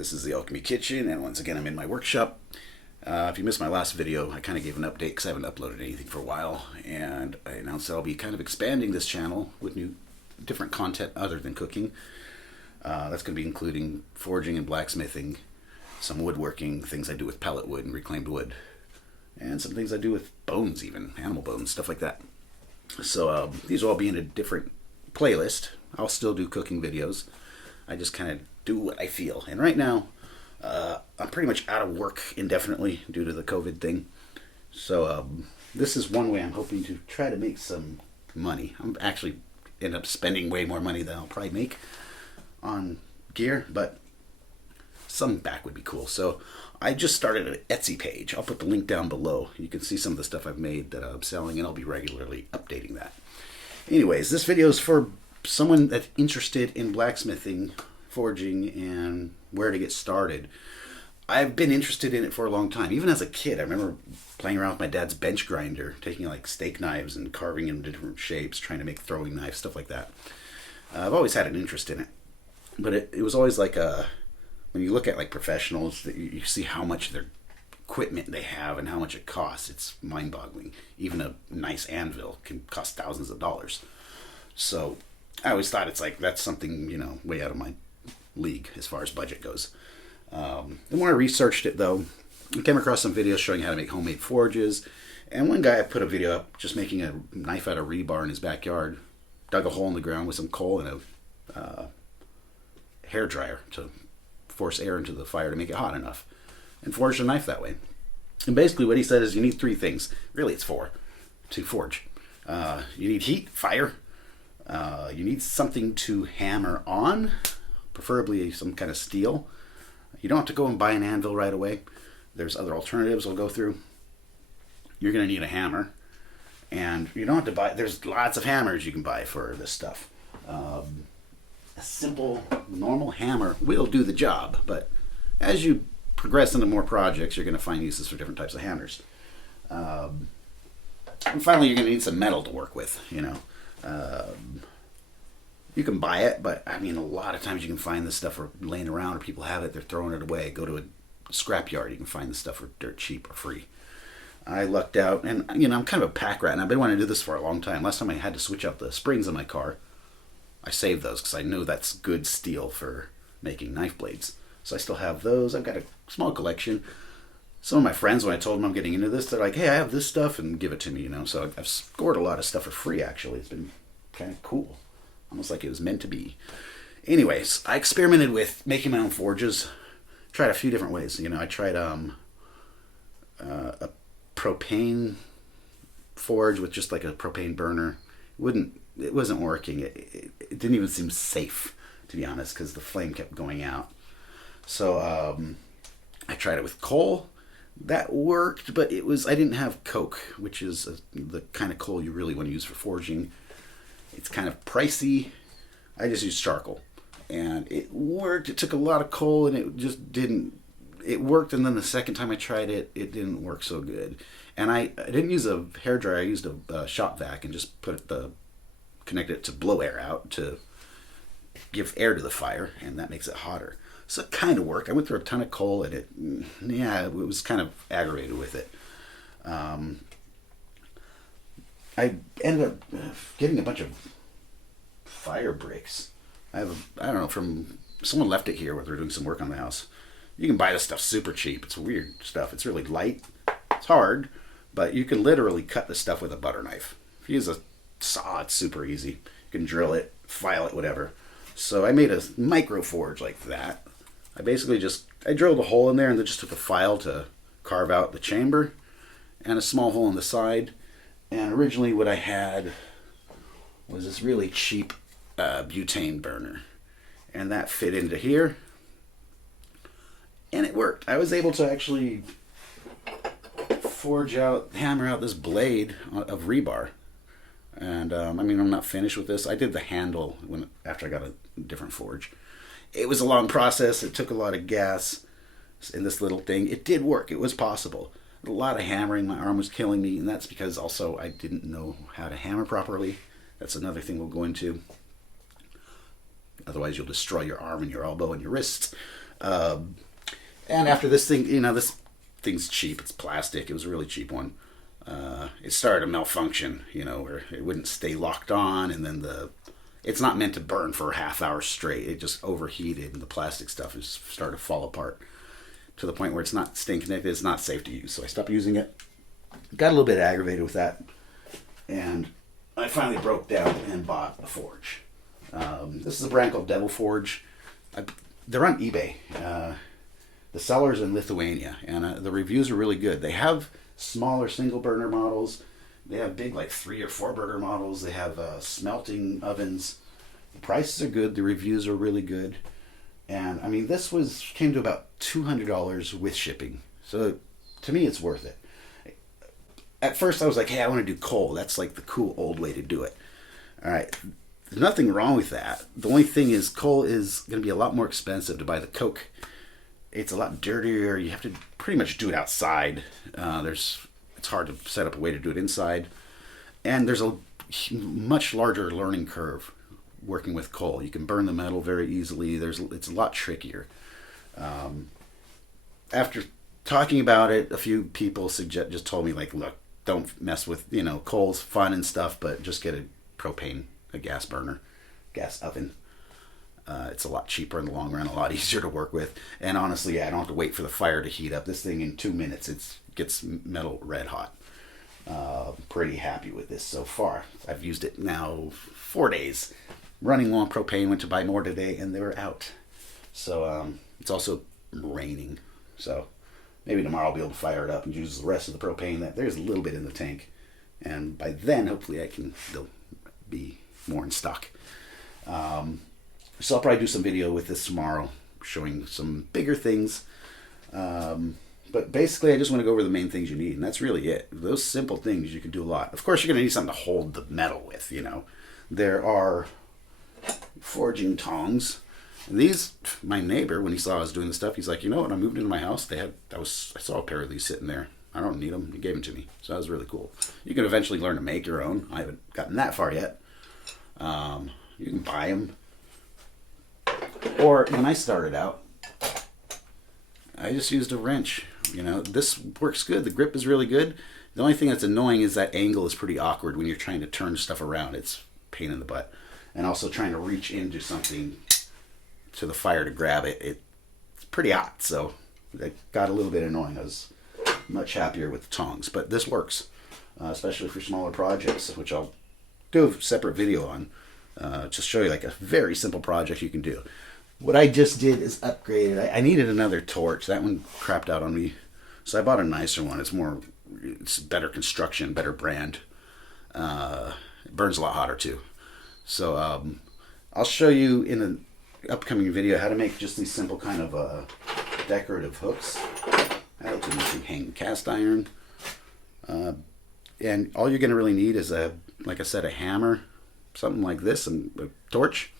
This is the Alchemy Kitchen, and once again I'm in my workshop. If you missed my last video, I kind of gave an update because I haven't uploaded anything for a while, and I announced that I'll be kind of expanding this channel with different content other than cooking. That's going to be including forging and blacksmithing, some woodworking, things I do with pellet wood and reclaimed wood, and some things I do with bones, even animal bones, stuff like that. So these will all be in a different playlist. I'll still do cooking videos. I just kind of do what I feel. And right now, I'm pretty much out of work indefinitely due to the COVID thing. So this is one way I'm hoping to try to make some money. I'm actually end up spending way more money than I'll probably make on gear, but some back would be cool. So I just started an Etsy page. I'll put the link down below. You can see some of the stuff I've made that I'm selling, and I'll be regularly updating that. Anyways, this video is for someone that's interested in blacksmithing, forging, and where to get started. I've been interested in it for a long time. Even as a kid, I remember playing around with my dad's bench grinder, taking like steak knives and carving them into different shapes, trying to make throwing knives, stuff like that. I've always had an interest in it. But it was always like when you look at like professionals, you see how much their equipment they have and how much it costs. It's mind-boggling. Even a nice anvil can cost thousands of dollars. So I always thought it's like that's something, way out of my league as far as budget goes. The more I researched it, though, I came across some videos showing how to make homemade forges. And one guy put a video up just making a knife out of rebar in his backyard, dug a hole in the ground with some coal and a hair dryer to force air into the fire to make it hot enough, and forged a knife that way. And basically what he said is you need three things. Really, it's four to forge. You need heat, fire. You need something to hammer on, preferably some kind of steel. You don't have to go and buy an anvil right away. There's other alternatives we'll go through. You're going to need a hammer. And you don't have to buy, there's lots of hammers you can buy for this stuff. A simple, normal hammer will do the job, but as you progress into more projects, you're going to find uses for different types of hammers. And finally, you're going to need some metal to work with, You can buy it, but I mean, a lot of times you can find this stuff laying around, or people have it, they're throwing it away. Go to a scrapyard, you can find this stuff for dirt cheap or free. I lucked out, and I'm kind of a pack rat, and I've been wanting to do this for a long time. Last time I had to switch out the springs in my car, I saved those because I know that's good steel for making knife blades. So I still have those. I've got a small collection. Some of my friends, when I told them I'm getting into this, they're like, hey, I have this stuff, and give it to me, So I've scored a lot of stuff for free, actually. It's been kind of cool. Almost like it was meant to be. Anyways, I experimented with making my own forges. Tried a few different ways. I tried a propane forge with just like a propane burner. It wasn't working. It didn't even seem safe, to be honest, because the flame kept going out. So I tried it with coal. That worked, but I didn't have coke, which is the kind of coal you really want to use for forging. It's kind of pricey. I just used charcoal, and it worked. It took a lot of coal, and it just didn't. It worked, and then the second time I tried it, it didn't work so good. And I didn't use a hairdryer. I used a shop vac and just connected it to blow air out to give air to the fire, and that makes it hotter. So it kind of worked. I went through a ton of coal, and it was kind of aggravated with it. I ended up getting a bunch of fire bricks. I don't know, from someone left it here where they're doing some work on the house. You can buy this stuff super cheap. It's weird stuff. It's really light. It's hard, but you can literally cut this stuff with a butter knife. If you use a saw, it's super easy. You can drill it, file it, whatever. So I made a micro forge like that. I basically I drilled a hole in there and then just took a file to carve out the chamber and a small hole in the side. And originally what I had was this really cheap butane burner. And that fit into here. And it worked. I was able to actually hammer out this blade of rebar. And I'm not finished with this. I did the handle after I got a different forge. It was a long process. It took a lot of gas in this little thing. It did work. It was possible. A lot of hammering. My arm was killing me, and that's because also I didn't know how to hammer properly. That's another thing we'll go into. Otherwise, you'll destroy your arm and your elbow and your wrists. And after this thing, this thing's cheap. It's plastic. It was a really cheap one. It started to malfunction, where it wouldn't stay locked on, and then it's not meant to burn for a half hour straight. It just overheated, and the plastic stuff is started to fall apart to the point where it's not staying connected. It's not safe to use. So I stopped using it. Got a little bit aggravated with that, and I finally broke down and bought a forge. This is a brand called Devil Forge. They're on eBay. The seller's in Lithuania, and the reviews are really good. They have smaller single burner models. They have big, like 3 or 4 burner models. They have smelting ovens. The prices are good. The reviews are really good. And I mean, this came to about $200 with shipping. So to me, it's worth it. At first, I was like, hey, I want to do coal. That's like the cool old way to do it. All right. There's nothing wrong with that. The only thing is coal is going to be a lot more expensive to buy the coke. It's a lot dirtier. You have to pretty much do it outside. It's hard to set up a way to do it inside. And there's a much larger learning curve working with coal. You can burn the metal very easily. It's a lot trickier. After talking about it, a few people just told me, like, look, don't mess with, coal's fun and stuff, but just get a gas burner, gas oven. It's a lot cheaper in the long run, a lot easier to work with. And honestly, I don't have to wait for the fire to heat up. This thing in 2 minutes, it gets metal red hot. Pretty happy with this so far. I've used it now 4 days. Running low on propane, went to buy more today, and they were out. So it's also raining. So maybe tomorrow I'll be able to fire it up and use the rest of the propane. There's a little bit in the tank. And by then, hopefully, they'll be more in stock. So I'll probably do some video with this tomorrow, showing some bigger things. But basically, I just want to go over the main things you need, and that's really it. Those simple things, you can do a lot. Of course, you're going to need something to hold the metal with, There are forging tongs. And these, my neighbor, when he saw I was doing this stuff, he's like, when I moved into my house, I saw a pair of these sitting there. I don't need them. He gave them to me. So that was really cool. You can eventually learn to make your own. I haven't gotten that far yet. You can buy them. Or when I started out, I just used a wrench. This works good. The grip is really good. The only thing that's annoying is that angle is pretty awkward when you're trying to turn stuff around. It's a pain in the butt. And also trying to reach into something to the fire to grab it. It's pretty hot, so it got a little bit annoying. I was much happier with the tongs. But this works, especially for smaller projects, which I'll do a separate video on. Just show you like a very simple project you can do. What I just did is upgrade it. I needed another torch. That one crapped out on me. So I bought a nicer one. It's better construction, better brand. It burns a lot hotter too. So I'll show you in an upcoming video how to make just these simple kind of decorative hooks. How to hang cast iron. And all you're going to really need is like I said, a hammer, something like this, and a torch,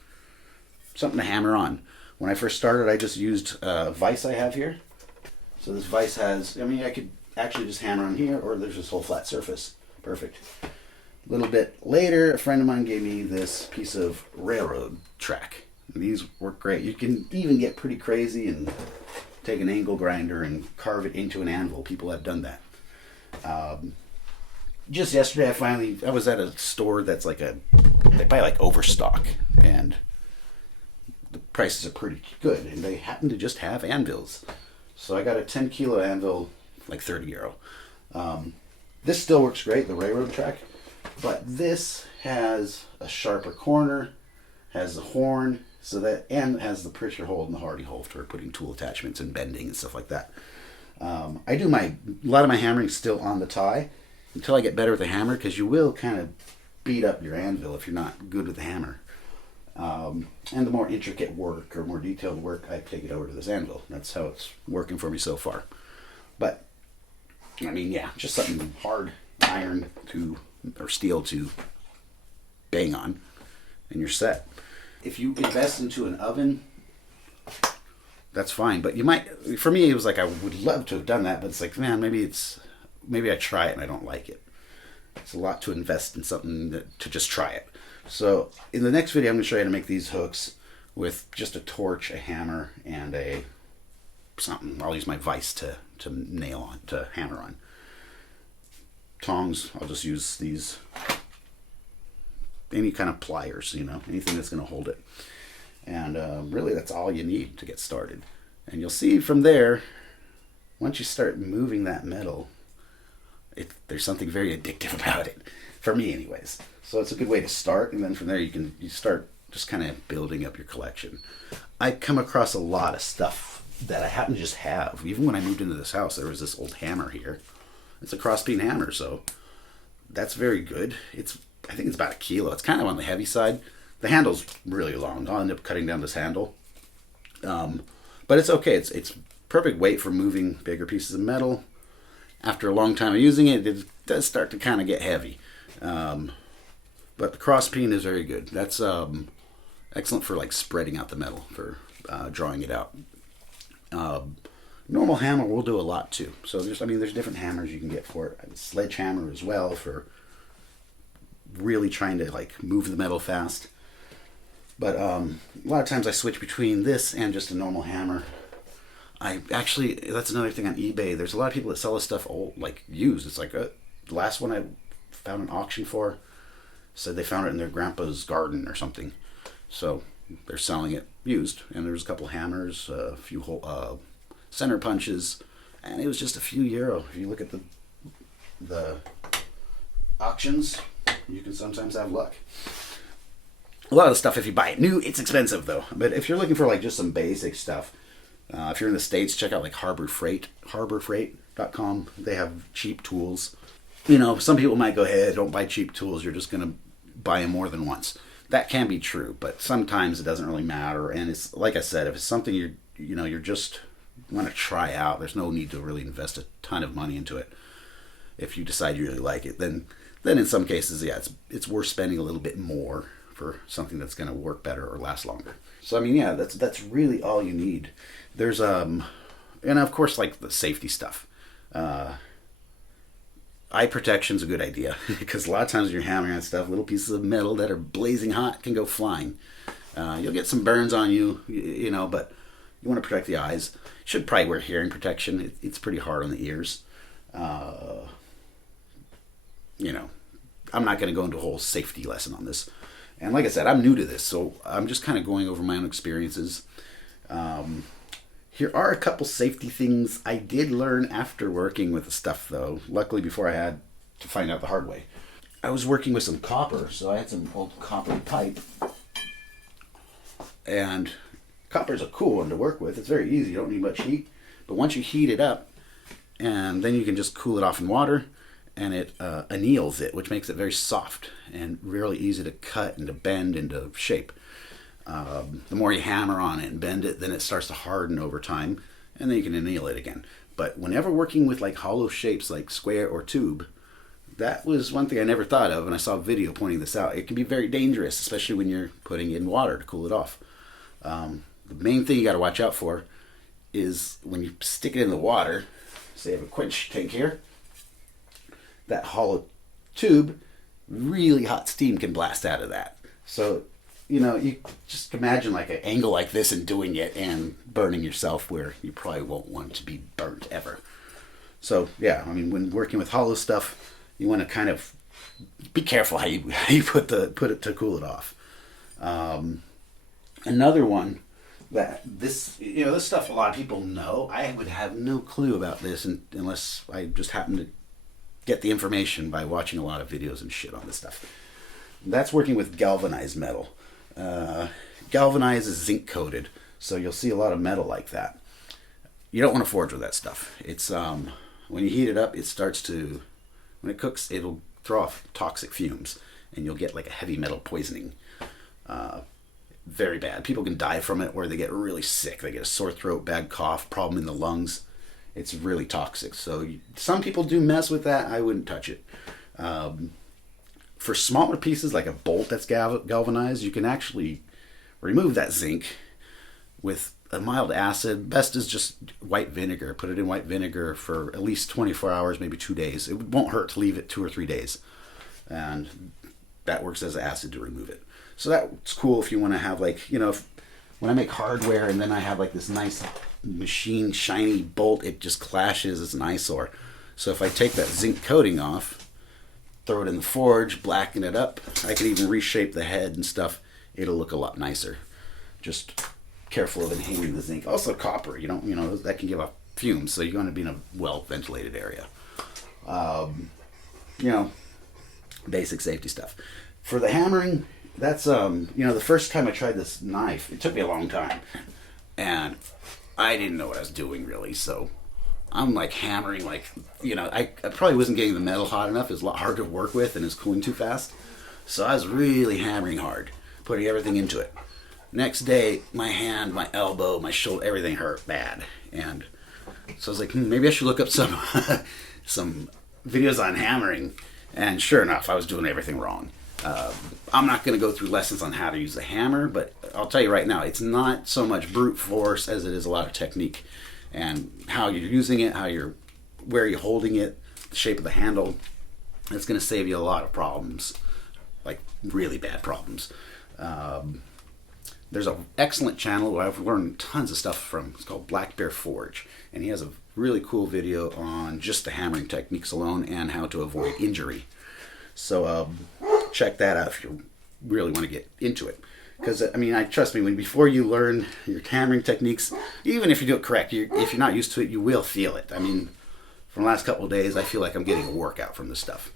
something to hammer on. When I first started, I just used a vise I have here. So this vise I could actually just hammer on here, or there's this whole flat surface. Perfect. A little bit later, a friend of mine gave me this piece of railroad track. These work great. You can even get pretty crazy and take an angle grinder and carve it into an anvil. People have done that. Just yesterday, I was at a store that's they buy like overstock, and the prices are pretty good, and they happen to just have anvils. So I got a 10 kilo anvil, like 30 euro. This still works great, the railroad track, but this has a sharper corner, has a horn, and has the pressure hold and the hardy hold for putting tool attachments and bending and stuff like that. I do a lot of my hammering still on the tie until I get better with the hammer, because you will kind of beat up your anvil if you're not good with the hammer. And the more intricate work or more detailed work, I take it over to this anvil. That's how it's working for me so far. But, just something hard, iron or steel to bang on, and you're set. If you invest into an oven, that's fine. But for me, it was like I would love to have done that, but it's like, man, maybe I try it and I don't like it. It's a lot to invest in something to just try it. So in the next video, I'm going to show you how to make these hooks with just a torch, a hammer, and a something. I'll use my vise to nail on, to hammer on. Tongs, I'll just use these, any kind of pliers, anything that's going to hold it. And really that's all you need to get started. And you'll see from there, once you start moving that metal, there's something very addictive about it, for me anyways. So it's a good way to start, and then from there you start just kind of building up your collection. I come across a lot of stuff that I happen to just have. Even when I moved into this house, there was this old hammer here. It's a cross-beam hammer, so that's very good. I think it's about 1 kilo. It's kind of on the heavy side. The handle's really long. I'll end up cutting down this handle. But it's okay. It's perfect weight for moving bigger pieces of metal. After a long time of using it, it does start to kind of get heavy. But the cross peen is very good. That's excellent for like spreading out the metal, for drawing it out. Normal hammer will do a lot too. So there's different hammers you can get for it. Sledgehammer as well, for really trying to like move the metal fast. But a lot of times I switch between this and just a normal hammer. That's another thing on eBay. There's a lot of people that sell this stuff old, like used. It's like the last one I found an auction for said they found it in their grandpa's garden or something. So they're selling it used. And there's a couple hammers, a few center punches, and it was just a few euro. If you look at the auctions, you can sometimes have luck. A lot of the stuff, if you buy it new, it's expensive though. But if you're looking for like just some basic stuff, if you're in the States, check out like harborfreight.com. They have cheap tools. Some people might go, hey, don't buy cheap tools. You're just going to buy them more than once. That can be true, but sometimes it doesn't really matter. And it's like I said, if it's something you're just want to try out, there's no need to really invest a ton of money into it. If you decide you really like it, then in some cases, yeah, it's worth spending a little bit more for something that's going to work better or last longer. So yeah, that's really all you need. There's and of course, like the safety stuff. Eye protection's a good idea, because a lot of times when you're hammering on stuff, little pieces of metal that are blazing hot can go flying. You'll get some burns on you, but you want to protect the eyes. You should probably wear hearing protection. It's pretty hard on the ears. I'm not going to go into a whole safety lesson on this. And like I said, I'm new to this, so I'm just kind of going over my own experiences. Here are a couple safety things I did learn after working with the stuff, though. Luckily, before I had to find out the hard way. I was working with some copper, so I had some old copper pipe. And copper's a cool one to work with. It's very easy. You don't need much heat. But once you heat it up, and then you can just cool it off in water, and it anneals it, which makes it very soft and really easy to cut and to bend into shape. The more you hammer on it and bend it, then it starts to harden over time, and then you can anneal it again. But whenever working with like hollow shapes like square or tube, that was one thing I never thought of, and I saw a video pointing this out. It can be very dangerous, especially when you're putting in water to cool it off. The main thing you got to watch out for is when you stick it in the water. Say I have a quench tank here. That hollow tube, really hot steam can blast out of that. So, you just imagine like an angle like this and doing it and burning yourself where you probably won't want to be burnt ever. So, yeah, when working with hollow stuff, you want to kind of be careful how you put it to cool it off. Another one that this stuff a lot of people know. I would have no clue about this unless I just happen to get the information by watching a lot of videos and shit on this stuff. That's working with galvanized metal. Galvanized is zinc coated, so you'll see a lot of metal like that. You don't want to forge with that stuff. It's when you heat it up, when it cooks, it'll throw off toxic fumes, and you'll get like a heavy metal poisoning. Very bad. People can die from it, or they get really sick. They get a sore throat, bad cough, problem in the lungs. It's really toxic. So some people do mess with that. I wouldn't touch it. For smaller pieces, like a bolt that's galvanized, you can actually remove that zinc with a mild acid. Best is just white vinegar. Put it in white vinegar for at least 24 hours, maybe 2 days. It won't hurt to leave it 2 or 3 days. And that works as acid to remove it. So that's cool if you want to have when I make hardware and then I have like this nice machine shiny bolt, it just clashes. It's an eyesore. So if I take that zinc coating off, throw it in the forge, blacken it up, I can even reshape the head and stuff. It'll look a lot nicer. Just careful of inhaling the zinc. Also copper, you know, that can give off fumes, so you want to be in a well ventilated area. You know, basic safety stuff. For the hammering, that's you know, the first time I tried this knife, it took me a long time, and I didn't know what I was doing really, so I'm like hammering, like, you know, I probably wasn't getting the metal hot enough. It was a lot harder to work with and it was cooling too fast, so I was really hammering hard, putting everything into it. Next day, my hand, my elbow, my shoulder, everything hurt bad, and so I was like, maybe I should look up some some videos on hammering. And sure enough, I was doing everything wrong. I'm not going to go through lessons on how to use the hammer, but I'll tell you right now, it's not so much brute force as it is a lot of technique and how you're using it, where you're holding it, the shape of the handle. It's going to save you a lot of problems, like really bad problems. There's an excellent channel where I've learned tons of stuff from. It's called Black Bear Forge, and he has a really cool video on just the hammering techniques alone and how to avoid injury. So check that out if you really want to get into it. Because I mean, trust me, before you learn your hammering techniques, even if you do it correct, if you're not used to it, you will feel it. I mean, from the last couple of days, I feel like I'm getting a workout from this stuff.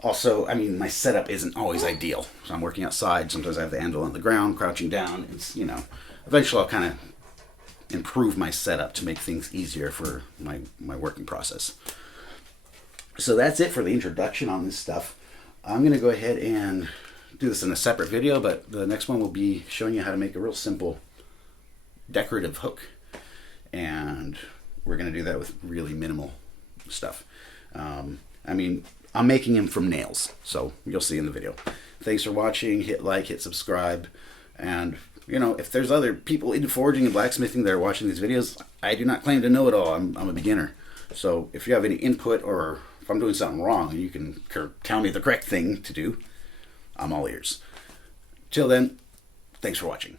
Also, I mean, my setup isn't always ideal. So I'm working outside. Sometimes I have the anvil on the ground, crouching down. It's, you know, eventually I'll kind of improve my setup to make things easier for my working process. So that's it for the introduction on this stuff. I'm going to go ahead and do this in a separate video, but the next one will be showing you how to make a real simple decorative hook. And we're going to do that with really minimal stuff. I mean, I'm making them from nails, so you'll see in the video. Thanks for watching. Hit like, hit subscribe, and you know, if there's other people into forging and blacksmithing that are watching these videos, I do not claim to know it all. I'm a beginner. So if you have any input or if I'm doing something wrong, you can tell me the correct thing to do. I'm all ears. Till then, thanks for watching.